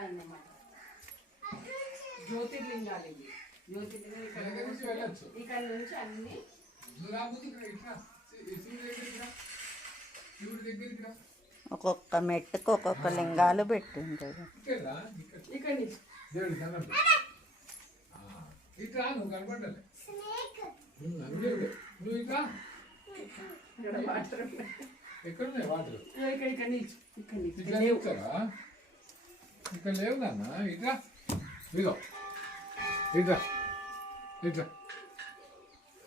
లింగాలన్నమాట. జ్యోతిర్లింగాలు ఇవి. జ్యోతిర్లింగాలు ఇక్కడ నుంచి అన్ని ఒక్కొక్క మెట్టుకు ఒక్కొక్క లింగాలు పెట్టింటారు. ఇక్కడ నుంచి ఎక్కడున్నాయి వాటర్? ఇక్కడ లేవు నాన్న. ఇట్లా ఇదిగో ఇట్లా ఇట్లా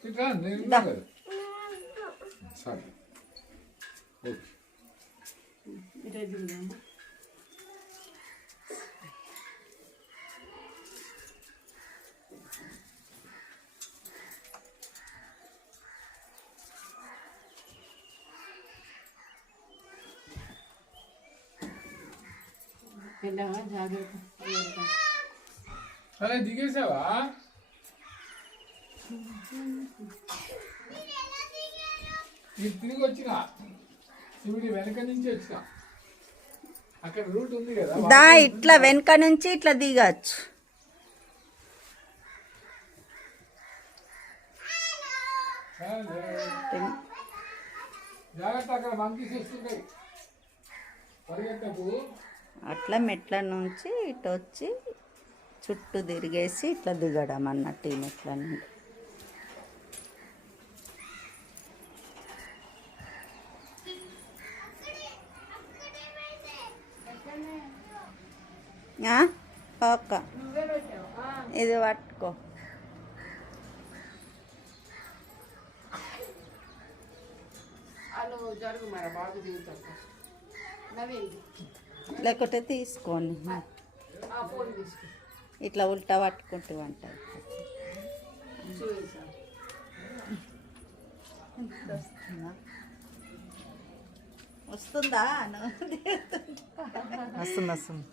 ఇట్లా నేను కదా. సరే ఓకే. అలా దిగేసావా? నేను తిరిగి వచ్చిన శివుడి వెనక నుంచి వచ్చిన. అక్కడ రూట్ ఉంది కదా, ఇట్లా వెనక నుంచి ఇట్లా దిగచ్చు. జాగ్రత్త, అక్కడ మంకీస్ వస్తున్నాయి, పరిగెత్తకు. అట్లా మెట్ల నుంచి ఇటు వచ్చి చుట్టూ తిరిగేసి ఇట్లా దిగడం అన్నట్టు ఈ మెట్ల నుండి. ఓకే, ఇది పట్టుకో. లేకుంటే తీసుకోండి, ఇట్లా ఉల్టా పట్టుకుంటూ అంటారు. వస్తుందా? వస్తుంది వస్తుంది.